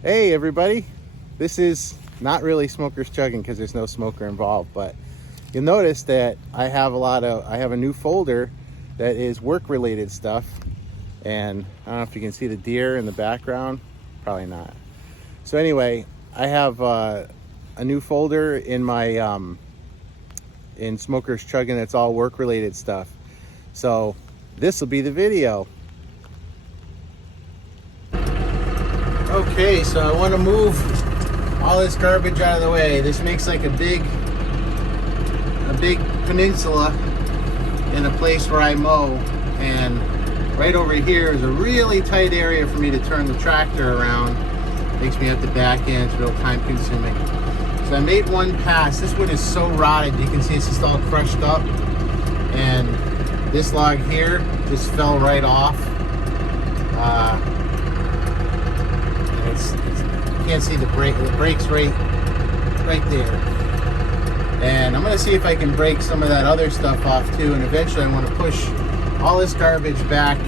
Hey everybody, this is not really smokers chugging because there's no smoker involved, but you'll notice that I have a new folder that is work related stuff, and I don't know if you can see the deer in the background, probably not. So anyway, I have a new folder in my in smokers chugging that's all work related stuff. So this will be the video. Okay, so I want to move all this garbage out of the way. This makes like a big peninsula in a place where I mow, and right over here is a really tight area for me to turn the tractor around. Makes me have to back in. It's real time consuming. So I made one pass. This wood is so rotted, you can see it's just all crushed up, and this log here just fell right off. You can't see the brake. The brake's right there. And I'm gonna see if I can break some of that other stuff off too. And eventually, I want to push all this garbage back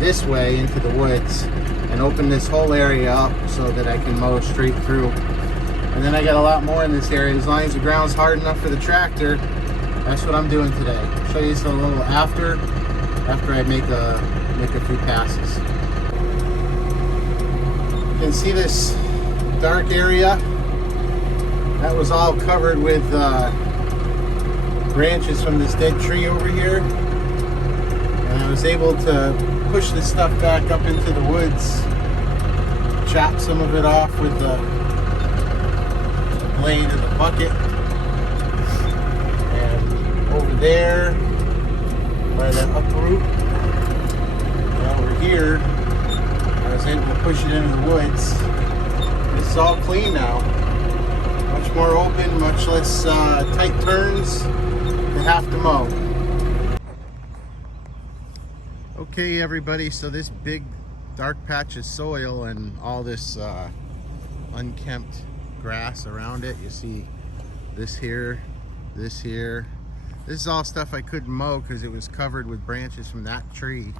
this way into the woods and open this whole area up so that I can mow straight through. And then I got a lot more in this area. As long as the ground's hard enough for the tractor, that's what I'm doing today. I'll show you a little after I make a few passes. You can see this dark area that was all covered with branches from this dead tree over here, and I was able to push this stuff back up into the woods, chop some of it off with the blade of the bucket, and over there by that uproot, and over here I was able to push it into the woods. It's all clean now. Much more open, much less tight turns to have to mow. Okay everybody, so this big dark patch of soil and all this unkempt grass around it, you see this here, this here. This is all stuff I couldn't mow because it was covered with branches from that tree.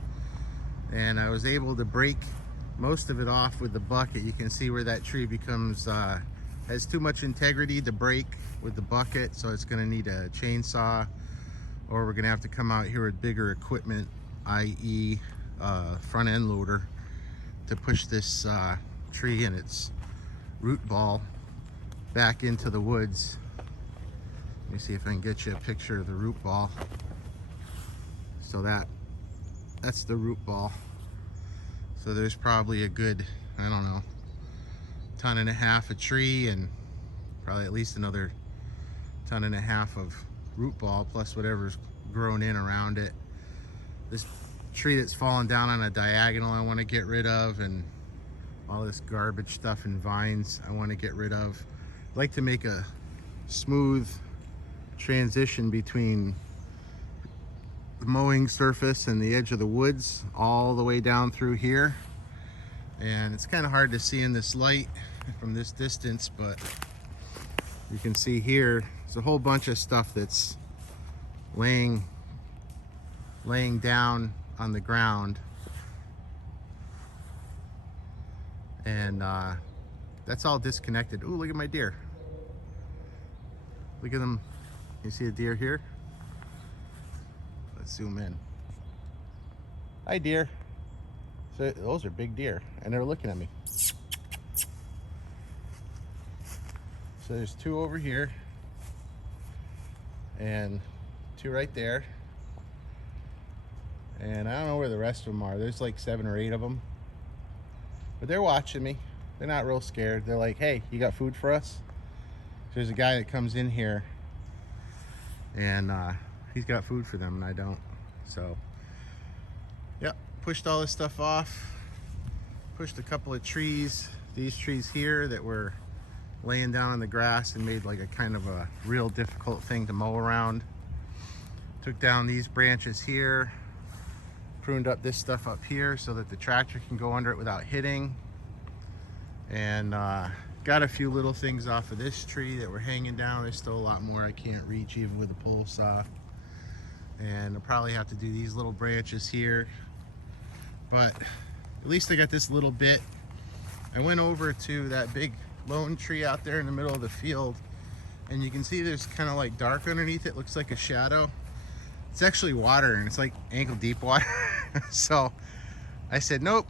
And I was able to break most of it off with the bucket. You can see where that tree becomes has too much integrity to break with the bucket, so it's going to need a chainsaw, or we're going to have to come out here with bigger equipment, i.e. Front end loader, to push this tree and its root ball back into the woods. Let me see if I can get you a picture of the root ball. So that's the root ball. So there's probably a good, I don't know, 1.5 tons of tree, and probably at least another 1.5 tons of root ball, plus whatever's grown in around it. This tree that's fallen down on a diagonal I want to get rid of, and all this garbage stuff and vines I want to get rid of. I'd like to make a smooth transition between the mowing surface and the edge of the woods all the way down through here. And it's kind of hard to see in this light from this distance, but you can see here there's a whole bunch of stuff that's laying down on the ground, and that's all disconnected. Ooh, look at my deer. Look at them. You see a deer here? Let's zoom in. Hi deer. So those are big deer, and they're looking at me. So there's 2 over here and 2 right there, and I don't know where the rest of them are. There's like 7 or 8 of them, but they're watching me. They're not real scared. They're like, hey, you got food for us? There's a guy that comes in here and he's got food for them and I don't. So yep, pushed all this stuff off, pushed a couple of trees, these trees here that were laying down in the grass and made like a kind of a real difficult thing to mow around. Took down these branches here, pruned up this stuff up here so that the tractor can go under it without hitting, and got a few little things off of this tree that were hanging down. There's still a lot more I can't reach even with a pole saw, and I'll probably have to do these little branches here, but at least I got this little bit I went over to that big lone tree out there in the middle of the field, and you can see there's kind of like dark underneath it. Looks like a shadow. It's actually water, and it's like ankle deep water. So I said, nope.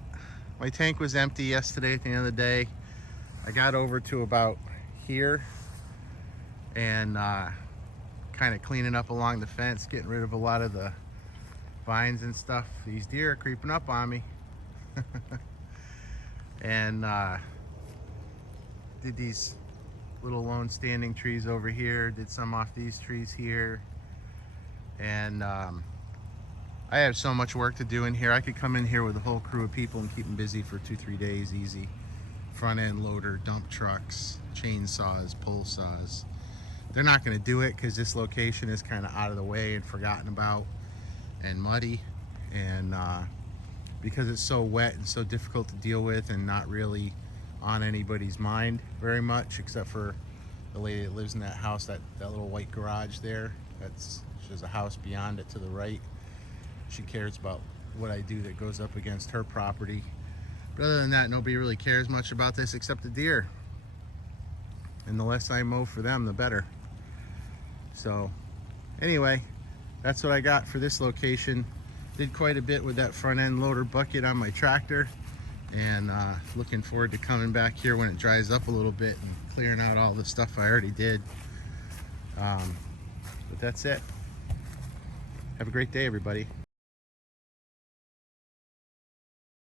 My tank was empty yesterday at the end of the day. I got over to about here and kind of cleaning up along the fence, getting rid of a lot of the vines and stuff. These deer are creeping up on me. And did these little lone standing trees over here, did some off these trees here. And I have so much work to do in here. I could come in here with a whole crew of people and keep them busy for 2-3 days easy. Front end loader, dump trucks, chainsaws, pull saws. They're not going to do it because this location is kind of out of the way and forgotten about and muddy, and because it's so wet and so difficult to deal with and not really on anybody's mind very much, except for the lady that lives in that house, that little white garage there. There's a house beyond it to the right. She cares about what I do that goes up against her property. But other than that, nobody really cares much about this except the deer. And the less I mow for them, the better. So anyway, that's what I got for this location. Did quite a bit with that front end loader bucket on my tractor, and looking forward to coming back here when it dries up a little bit and clearing out all the stuff I already did. But that's it. Have a great day, everybody.